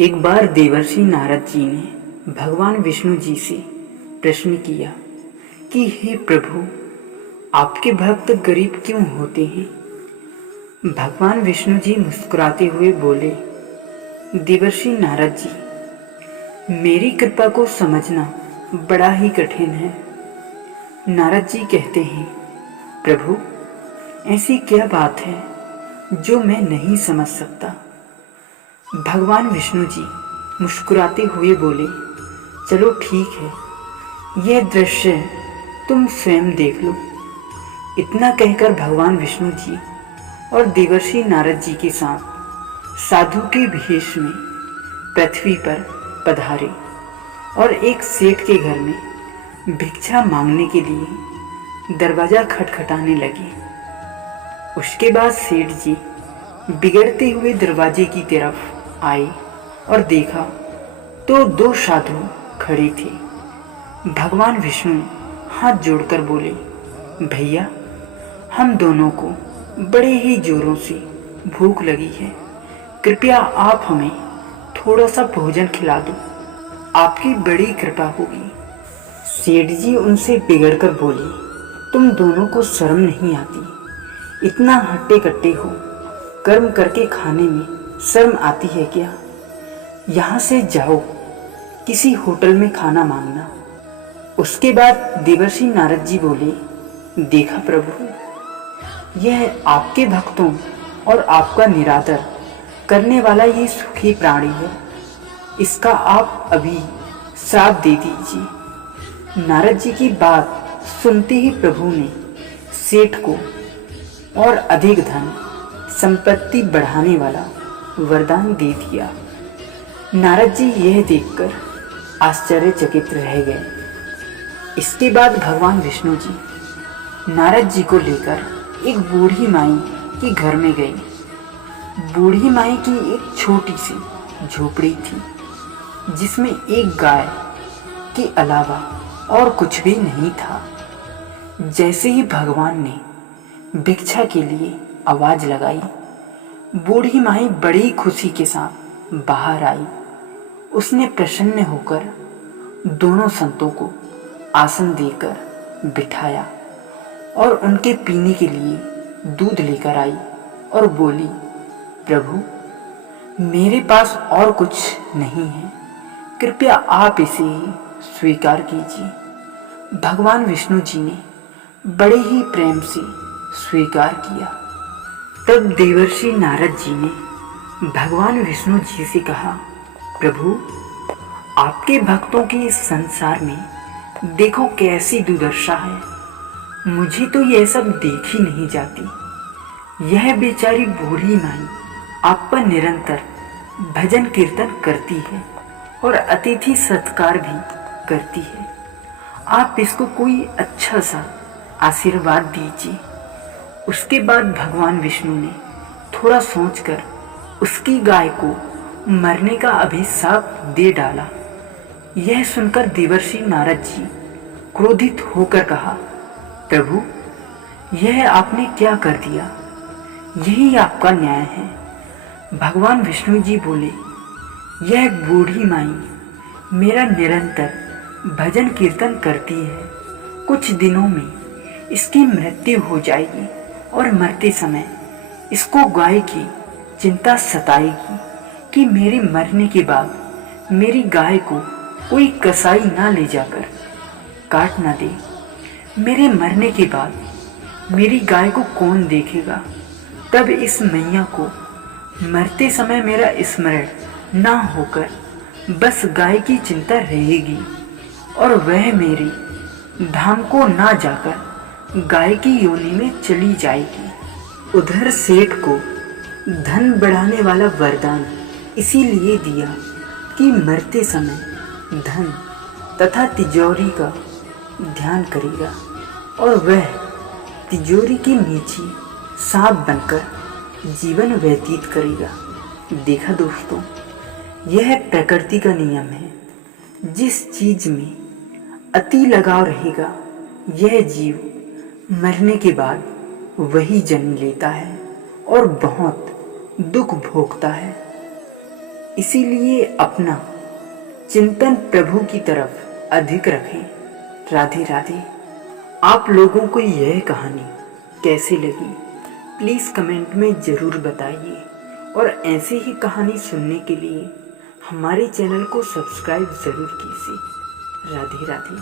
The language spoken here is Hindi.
एक बार देवर्षि नारद जी ने भगवान विष्णु जी से प्रश्न किया कि हे प्रभु, आपके भक्त गरीब क्यों होते हैं। भगवान विष्णु जी मुस्कुराते हुए बोले, देवर्षि नारद जी, मेरी कृपा को समझना बड़ा ही कठिन है। नारद जी कहते हैं, प्रभु, ऐसी क्या बात है जो मैं नहीं समझ सकता। भगवान विष्णु जी मुस्कुराते हुए बोले, चलो ठीक है, यह दृश्य तुम स्वयं देख लो। इतना कहकर भगवान विष्णु जी और देवर्षि नारद जी के साथ साधु के भेष में पृथ्वी पर पधारे और एक सेठ के घर में भिक्षा मांगने के लिए दरवाजा खटखटाने लगे। उसके बाद सेठ जी बिगड़ते हुए दरवाजे की तरफ आए और देखा तो दो साधु खड़े थे। भगवान विष्णु हाथ जोड़कर बोले, भैया, हम दोनों को बड़े ही जोरों से भूख लगी है, कृपया आप हमें थोड़ा सा भोजन खिला दो, आपकी बड़ी कृपा होगी। सेठ जी उनसे बिगड़कर बोले, तुम दोनों को शर्म नहीं आती? इतना हट्टे कट्टे हो, कर्म करके खाने में शर्म आती है क्या? यहाँ से जाओ, किसी होटल में खाना मांगना। उसके बाद देवर्षि नारद जी बोले, देखा प्रभु, यह आपके भक्तों और आपका निरादर करने वाला ये सुखी प्राणी है, इसका आप अभी श्राप दे दीजिए। नारद जी की बात सुनते ही प्रभु ने सेठ को और अधिक धन संपत्ति बढ़ाने वाला वरदान दे दिया। नारद जी यह देखकर आश्चर्यचकित रह गए। इसके बाद भगवान विष्णु जी नारद जी को लेकर एक बूढ़ी माई के घर में गए। बूढ़ी माई की एक छोटी सी झोपड़ी थी, जिसमें एक गाय के अलावा और कुछ भी नहीं था। जैसे ही भगवान ने भिक्षा के लिए आवाज लगाई, बूढ़ी माई बड़ी खुशी के साथ बाहर आई। उसने प्रसन्न होकर दोनों संतों को आसन देकर बिठाया और उनके पीने के लिए दूध लेकर आई और बोली, प्रभु, मेरे पास और कुछ नहीं है, कृपया आप इसे स्वीकार कीजिए। भगवान विष्णु जी ने बड़े ही प्रेम से स्वीकार किया। तब देवर्षि नारद जी ने भगवान विष्णु जी से कहा, प्रभु, आपके भक्तों के इस संसार में देखो कैसी दुर्दशा है। मुझे तो यह सब देख ही नहीं जाती। यह बेचारी बूढ़ी माई आप पर निरंतर भजन कीर्तन करती है और अतिथि सत्कार भी करती है। आप इसको कोई अच्छा सा आशीर्वाद दीजिए। उसके बाद भगवान विष्णु ने थोड़ा सोचकर उसकी गाय को मरने का अभिशाप दे डाला। यह सुनकर देवर्षि नारद जी क्रोधित होकर कहा, प्रभु, यह आपने क्या कर दिया? यही आपका न्याय है। भगवान विष्णु जी बोले, यह बूढ़ी माई मेरा निरंतर भजन कीर्तन करती है। कुछ दिनों में इसकी मृत्यु हो जाएगी और मरते समय इसको गाय की चिंता सताएगी कि मेरे मरने के बाद मेरी गाय को कोई कसाई ना ले जाकर काट ना दे। मेरे मरने के बाद मेरी गाय को कौन देखेगा? तब इस मैया को मरते समय मेरा स्मरण ना होकर बस गाय की चिंता रहेगी और वह मेरी धाम को ना जाकर गाय की योनि में चली जाएगी। उधर सेठ को धन बढ़ाने वाला वरदान इसीलिए दिया कि मरते समय धन तथा तिजोरी का ध्यान करेगा और वह तिजोरी के नीचे सांप बनकर जीवन व्यतीत करेगा। देखा दोस्तों, यह प्रकृति का नियम है। जिस चीज में अति लगाव रहेगा, यह जीव मरने के बाद वही जन्म लेता है और बहुत दुख भोगता है। इसीलिए अपना चिंतन प्रभु की तरफ अधिक रखें। राधे राधे। आप लोगों को यह कहानी कैसी लगी प्लीज़ कमेंट में ज़रूर बताइए, और ऐसी ही कहानी सुनने के लिए हमारे चैनल को सब्सक्राइब ज़रूर कीजिए। राधे राधे।